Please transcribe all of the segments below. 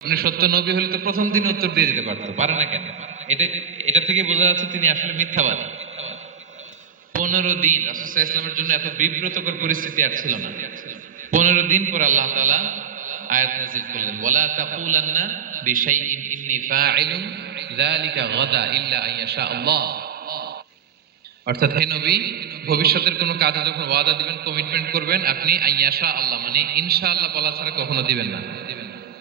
উনি সত্য নবী হলে তো প্রথম দিন উত্তর দিয়ে দিতে পারতো, পারে না কেন? এটা থেকে বোঝা যাচ্ছে তিনি আসলে মিথ্যাবাদী। 15 দিন রাসূল সাল্লাল্লাহু আলাইহি ওয়াসাল্লামের জন্য এত বিব্রতকর পরিস্থিতি আর ছিল না। 15 দিন পর আল্লাহ তাআলা আয়াত নাযিল করলেন, ওয়ালা তাকুলান্না বিশাইইন ইন্নী ফাইলুন যালিকা গাদা ইল্লা আইয়াশা আল্লাহ। অর্থাৎ হে নবী, ভবিষ্যতের কোনো কাজে যখন ওয়াদা দিবেন, কমিটমেন্ট করবেন, আপনি আইয়াশা আল্লাহ মানে ইনশাআল্লাহ বলা ছাড়া কখনো দিবেন না।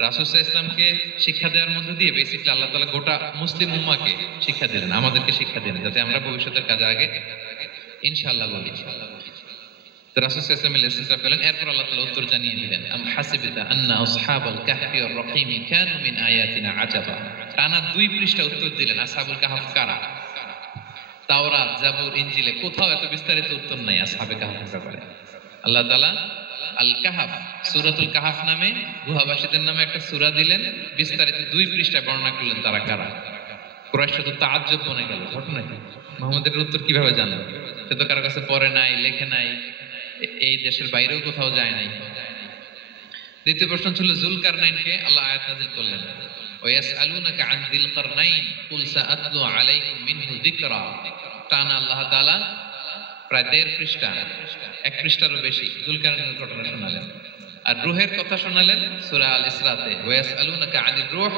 রাসূল সাল্লাল্লাহু আলাইহি ওয়াসাল্লামকে শিক্ষা দেওয়ার মধ্যে দিয়ে বেসিক্যালি আল্লাহ তাআলা গোটা মুসলিম উম্মাহকে শিক্ষা দিলেন, আমাদেরকে শিক্ষা দিলেন, যাতে আমরা ভবিষ্যতের কাজে আগে ইনশাআল্লাহ বলি। তো রাসূল সাল্লাল্লাহু আলাইহি ওয়াসাল্লাম লেসনটা পেলেন। এরপর আল্লাহ তাআলা উত্তর জানিয়ে দিলেন, আম হাসিবতা আন্না আসহাবাল কাহফি ওয়ার রাকিম কানু মিন আয়াতিনা আজাবা। টানা 2 পৃষ্ঠা উত্তর দিলেন আসহাবুল কাহফ কারা। তাওরাত, জাবুর, ইনজিলে কোথাও এত বিস্তারিত উত্তর নাই আসহাবে কাহফের ব্যাপারে। আল্লাহ তাআলা আল কাহফ, সূরাতুল কাহফ নামে গুহাবাসীদের নামে একটা সূরা দিলেন, বিস্তারিত 2 পৃষ্ঠায় বর্ণনা করলেন তারা কারা। কুরাইশরা তো তাআজ্জুব বনে গেল, ঘটনা কি? মুহাম্মদের উত্তর কিভাবে জানলো? সে তো কারো কাছে পড়ে নাই, লেখে নাই, এই দেশের বাইরেও কোথাও যায় নাই। দ্বিতীয় প্রশ্ন ছিল যুলকারনাইনকে আল্লাহ আয়াত নাযিল করলেন, ওয়ায়াসআলুনাকা আন যিল কারনাইন কুল সাআতলু আলাইকুম মিনহু যিকরা। টানা আল্লাহ তাআলা প্রায় 1.5 পৃষ্ঠা, 1 পৃষ্ঠারও বেশি যুলকারনাইনের ঘটনা শোনালেন। আর রূহের কথা শোনালেন সূরা আল ইসরাতে, ওয়ায়াসআলুনাকা আনির রূহ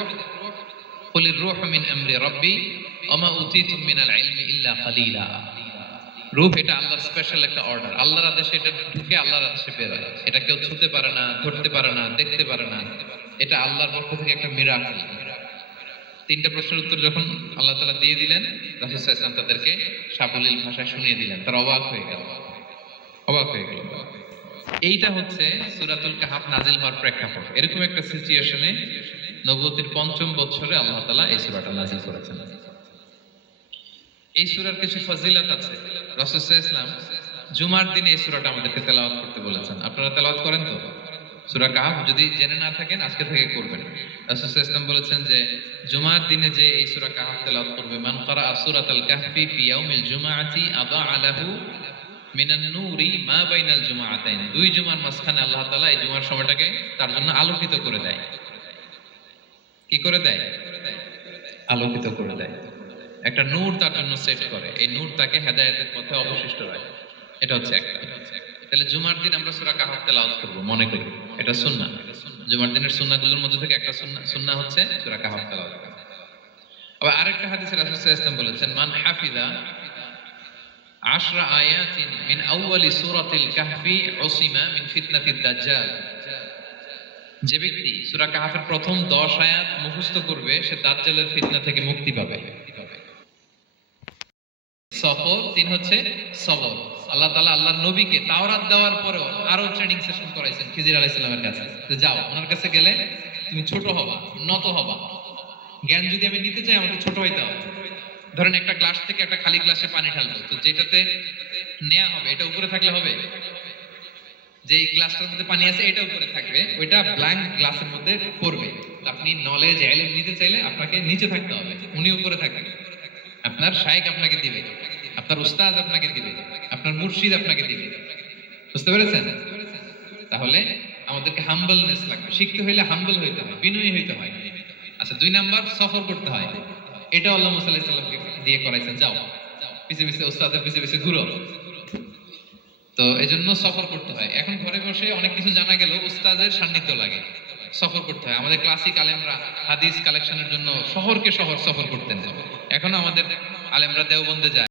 কুলির রূহু মিন আমরি রাব্বি ওয়া মা উতীতুম মিনাল ইলমি ইল্লা কালিলা। রূহ এটা আল্লাহর স্পেশাল একটা অর্ডার, আল্লাহর আদেশে এটা ঢুকে আল্লাহর আদেশে বের হয়। এটা কেউ ছুঁতে পারে না, ধরতে পারে না, দেখতে পারে না। এটা আল্লাহর পক্ষ থেকে একটা মিরাকেল। 3টা প্রশ্নের উত্তর যখন আল্লাহ তাআলা দিয়ে দিলেন, রাসূল সাল্লাল্লাহু আলাইহি ওয়াসাল্লাম তাদেরকে সাবলীল ভাষায় শুনিয়ে দিলেন। তারা অবাক হয়ে গেল। এইটা হচ্ছে সূরাতুল কাহফ নাজিল হওয়ার প্রেক্ষাপট। এরকম একটা সিচুয়েশনে নবুয়তির 5ম বছরে আল্লাহ তাআলা এই সূরাটা নাজিল করেছেন। এই সূরার কিছু ফজিলত আছে। রাসূল সাল্লাল্লাহু আলাইহি ওয়াসাল্লাম জুমার দিনে এই সূরাটা আমাদেরকে তেলাওয়াত করতে বলেছেন। আপনারা তেলাওয়াত করেন তো? সূরা কাহফ যদি জেনে না থাকেন আজকে থেকে করবেন। রাসূল সাল্লাল্লাহু আলাইহি ওয়াসাল্লাম বলেছেন যে জুমার দিনে যে এই সূরা কাহফ তেলাওয়াত করবে, মান ক্বারা সূরাতাল কাহফি ফি ইয়াউমিল জুমআতি আযা লাহু মিনান নূরি মা বাইনাল জুমআতাইন। 2 জুমার মাঝখানে আল্লাহ তাআলা এই জুমার সময়টাকে তার জন্য আলোকিত করে দেয়। কি করে দেয়? আলোকিত করে দেয়। একটা নূর তার জন্য সেট করে, এই নূর তাকে হেদায়েতের পথে অবশিষ্ট রাখে। এটা হচ্ছে একটা। তাহলে জুমার দিন আমরা সূরা কাহফ তেলাওয়াত করব, মনে করি এটা সুন্নাহ। জুমার দিনের সুন্নাহগুলোর মধ্যে থেকে একটা সুন্নাহ হচ্ছে সূরা কাহফ তেলাওয়াত করা। আবার আরেকটা হাদিসে রাসূল সাল্লাল্লাহু আলাইহি ওয়াসাল্লাম বলেছেন, মান হাফিযা 10 আয়াতিন মিন আউয়ালি সূরাতিল কাহফি উসিমা মিন ফিতনাতিদ দাজ্জাল। যে ব্যক্তি সূরা কাহফের প্রথম 10 আয়াত মুখস্থ করবে, সে দাজ্জালের ফিতনা থেকে মুক্তি পাবে। সফর 3 হচ্ছে সবর। আল্লাহ তাআলা আল্লাহর নবীকে তাওরাত দেওয়ার পরেও আরো ট্রেনিং সেশন করাইছেন খিজির আলাইহিস সালামের কাছে, যে যাও ওনার কাছে গেলে তুমি ছোট হবা, নত হবা। জ্ঞান যদি আমি নিতে চাই আমাকে ছোট হইতে হবে। ধরেন একটা গ্লাস থেকে একটা খালি গ্লাসে পানি ঢালবো, তো যেটাতে নেওয়া হবে এটা উপরে থাকলে হবে? যে গ্লাসটার মধ্যে পানি আছে এটা উপরে থাকবে, ওইটা ব্ল্যাঙ্ক গ্লাসের মধ্যে পড়বে। আপনি নলেজ ইলম নিতে চাইলে আপনাকে নিচে থাকতে হবে, উনি উপরে থাকবেন। আপনার শায়েখ আপনাকে দিবে, আপনার উস্তাদ আপনাকে দিবে, আপনার মুর্শিদ আপনাকে দিবে। বুঝতে পেরেছেন? তাহলে আমাদেরকে হাম্বলনেস লাগবে। শিখতে হইলে হাম্বল হইতে হয়, বিনয়ী হইতে হয়। আচ্ছা, 2 নাম্বার সফর করতে হয়। এটা আল্লাহ মুসা আলাইহিস সালামকে দিয়ে করাইছেন, যাও পিছে পিছে উস্তাদের পিছে পিছে ঘুরো। তো এজন্য সফর করতে হয়। এখন ঘরে বসে অনেক কিছু জানা গেল, উস্তাদের সান্নিধ্য লাগে, সফর করতে হয়। আমাদের ক্লাসিক আলেমরা হাদিস কালেকশনের জন্য শহরকে শহর সফর করতেন। এখনো আমাদের আলেমরা দেওবন্দে যায়।